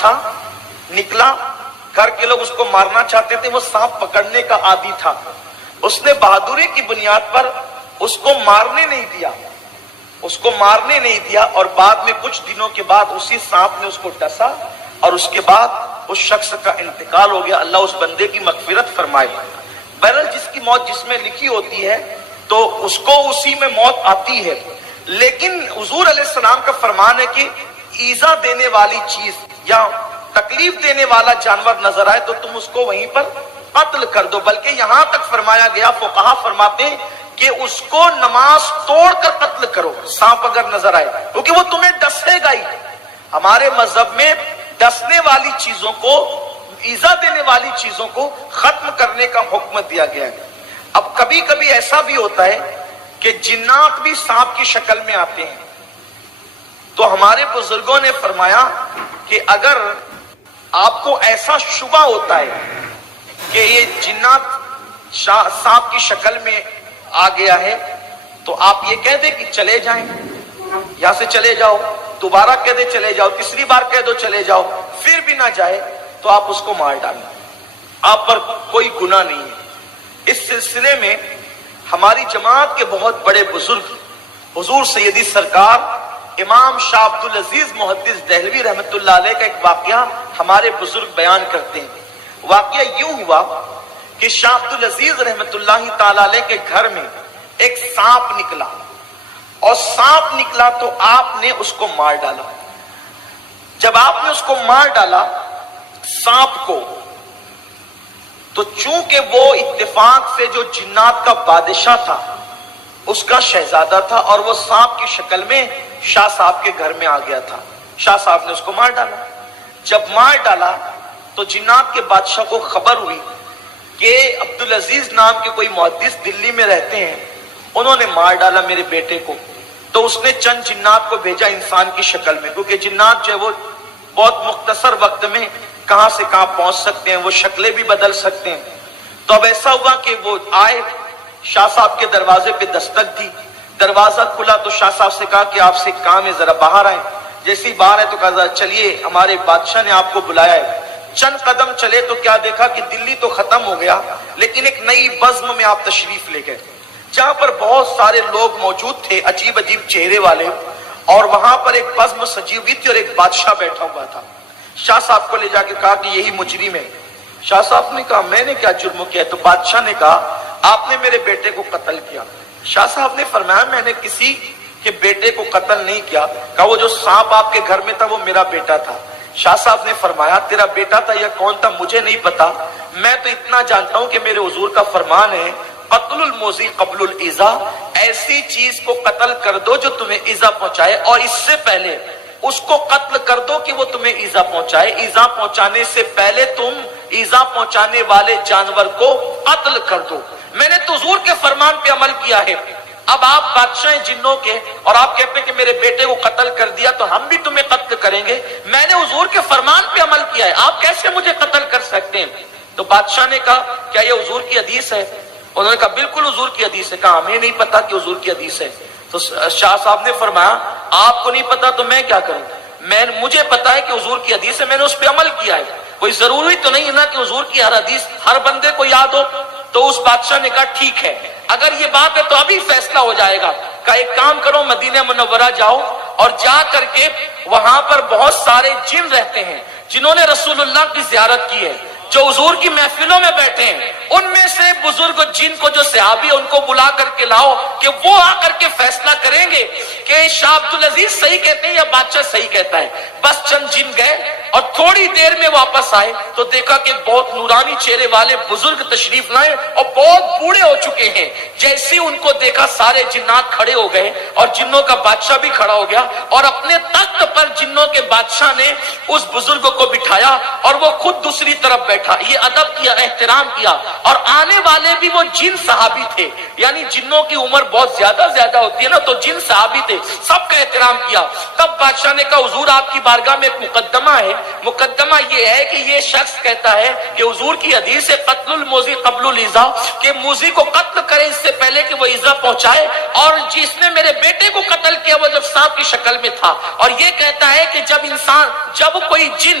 تھا, نکلا, گھر کے لوگ اس کو مارنا چاہتے تھے, وہ سانپ پکڑنے کا عادی تھا. اس نے بہادری کی بنیاد پر اس کو مارنے نہیں دیا, اور بعد میں کچھ دنوں کے بعد اسی سانپ نے اس کو ڈسا, اور اس کے بعد اس شخص کا انتقال ہو گیا. اللہ اس بندے کی مغفرت فرمائے. بہرحال جس کی موت جس میں لکھی ہوتی ہے تو اس کو اسی میں موت آتی ہے. لیکن حضور علیہ السلام کا فرمان ہے کہ ایذا دینے والی چیز یا تکلیف دینے والا جانور نظر آئے تو تم اس کو وہیں پر قتل کر دو. بلکہ یہاں تک فرمایا گیا, فقہا فرماتے ہیں کہ اس کو نماز توڑ کر قتل کرو, سانپ اگر نظر آئے, کیونکہ وہ تمہیں ڈسے گا ہی. ہمارے مذہب میں ڈسنے والی چیزوں کو, ایذا دینے والی چیزوں کو ختم کرنے کا حکم دیا گیا ہے. اب کبھی کبھی ایسا بھی ہوتا ہے کہ جنات بھی سانپ کی شکل میں آتے ہیں, تو ہمارے بزرگوں نے فرمایا کہ اگر آپ کو ایسا شبہ ہوتا ہے کہ یہ جنات سانپ کی شکل میں آ گیا ہے, تو آپ یہ کہہ دیں کہ چلے جائیں, یہاں سے چلے جاؤ, دوبارہ کہہ دے چلے جاؤ, تیسری بار کہہ دو چلے جاؤ, پھر بھی نہ جائے تو آپ اس کو مار ڈالیں, آپ پر کوئی گناہ نہیں ہے. اس سلسلے میں ہماری جماعت کے بہت بڑے بزرگ حضور سیدی سرکار امام شاہ عبدالعزیز محدث دہلوی رحمۃ اللہ علیہ کا ایک واقعہ ہمارے بزرگ بیان کرتے ہیں. واقعہ یوں ہوا کہ شاہ عبدالعزیز رحمۃ اللہ تعالی علیہ کے گھر میں ایک سانپ نکلا, اور سانپ نکلا تو آپ نے اس کو مار ڈالا. جب آپ نے اس کو مار ڈالا سانپ کو, تو چونکہ وہ اتفاق سے جو جنات کا بادشاہ تھا اس کا شہزادہ تھا, اور وہ سانپ کی شکل میں شاہ صاحب کے گھر میں آ گیا تھا. شاہ صاحب نے اس کو مار ڈالا. جب مار ڈالا تو جنات کے بادشاہ کو خبر ہوئی کہ عبدالعزیز نام کے کوئی محدث دلی میں رہتے ہیں, انہوں نے مار ڈالا میرے بیٹے کو. تو اس نے چند جنات کو بھیجا انسان کی شکل میں, کیونکہ جنات جو ہے وہ بہت مختصر وقت میں کہاں سے کہاں پہنچ سکتے ہیں, وہ شکلیں بھی بدل سکتے ہیں. تو اب ایسا ہوا کہ وہ آئے, شاہ صاحب کے دروازے پہ دستک دی, دروازہ کھلا تو شاہ صاحب سے کہا کہ آپ سے کام ہے, ذرا باہر آئیں. جیسی باہر ہے تو کہا چلیے ہمارے بادشاہ نے آپ کو بلایا ہے. چند قدم چلے تو کیا دیکھا کہ دلی تو ختم ہو گیا, لیکن ایک نئی بزم میں آپ تشریف لے گئے, جہاں پر بہت سارے لوگ موجود تھے عجیب عجیب چہرے والے, اور وہاں پر ایک بزم سجی ہوئی تھی اور ایک بادشاہ بیٹھا ہوا تھا. شاہ صاحب کو لے جا کے کہا کہ یہی مجرم ہے. شاہ صاحب نے کہا میں نے کیا جرم کیا؟ تو بادشاہ نے کہا آپ نے میرے بیٹے کو قتل کیا. شاہ صاحب نے فرمایا میں نے کسی کے بیٹے کو قتل نہیں کیا. کہا وہ جو سانپ آپ کے گھر میں تھا وہ میرا بیٹا تھا. شاہ صاحب نے فرمایا تیرا بیٹا تھا یا کون تھا مجھے نہیں پتا, میں تو اتنا جانتا ہوں کہ میرے حضور کا فرمان ہے قتل الموذی قبل الایذا, ایسی چیز کو قتل کر دو جو تمہیں ایذا پہنچائے, اور اس سے پہلے اس کو قتل کر دو کہ وہ تمہیں ایذا پہنچائے. ایذا پہنچانے سے پہلے تم ایذا پہنچانے والے جانور کو قتل کر دو. میں نے تو حضور کے فرمان پہ عمل کیا ہے. اب آپ بادشاہ جنوں کے اور آپ کہتے ہیں کہ میرے بیٹے کو قتل کر دیا تو ہم بھی تمہیں قتل کریں گے. میں نے حضور کے فرمان پہ عمل کیا ہے, آپ کیسے مجھے قتل کر سکتے ہیں؟ تو بادشاہ نے کہا کیا یہ حضور کی حدیث ہے؟ انہوں نے کہا بالکل حضور کی حدیث ہے. کہا ہمیں نہیں پتا کہ حضور کی حدیث ہے. تو شاہ صاحب نے فرمایا آپ کو نہیں پتا تو میں کیا کروں, مجھے پتا ہے کہ حضور کی حدیث ہے, میں نے اس پہ عمل کیا ہے. کوئی ضروری تو نہیں ہے نا کہ حضور کی ہر حدیث ہر بندے کو یاد ہو. تو اس بادشاہ نے کہا ٹھیک ہے اگر یہ بات ہے تو ابھی فیصلہ ہو جائے گا. کہا ایک کام کرو مدینہ منورہ جاؤ اور جا کر کے وہاں پر بہت سارے جن رہتے ہیں جنہوں نے رسول اللہ کی زیارت کی ہے, جو حضور کی محفلوں میں بیٹھے ہیں, ان میں سے بزرگ جن کو جو صحابی ان کو بلا کر کے لاؤ کہ وہ آ کر کے فیصلہ کریں گے کہ شاہ عبدالعزیز صحیح کہتے ہیں یا بادشاہ صحیح کہتا ہے. بس چند جن گئے اور تھوڑی دیر میں واپس آئے تو دیکھا کہ بہت نورانی چہرے والے بزرگ تشریف لائے اور بہت بوڑھے ہو چکے ہیں. جیسے ان کو دیکھا سارے جنات کھڑے ہو گئے اور جنوں کا بادشاہ بھی کھڑا ہو گیا, اور اپنے تخت پر جنوں کے بادشاہ نے اس بزرگ کو بٹھایا اور وہ خود دوسری طرف بیٹھا. یہ ادب کیا, احترام کیا, اور آنے والے بھی وہ جن صحابی تھے, یعنی جنوں کی عمر بہت زیادہ ہوتی ہے نا, تو جن صحابی تھے, سب کا احترام کیا. تب بادشاہ نے کہا حضور آپ کی بارگاہ میں ایک مقدمہ ہے. مقدمہ یہ ہے کہ یہ شخص کہتا ہے کہ حضور کی حدیث ہے قتل الموذی قبل الایذا, کہ موذی کو قتل کرے اس سے پہلے کہ وہ ایذا پہنچائے, اور جس نے میرے بیٹے کو قتل کیا وہ جب سانپ کی شکل میں تھا. اور یہ کہتا ہے کہ جب کوئی جن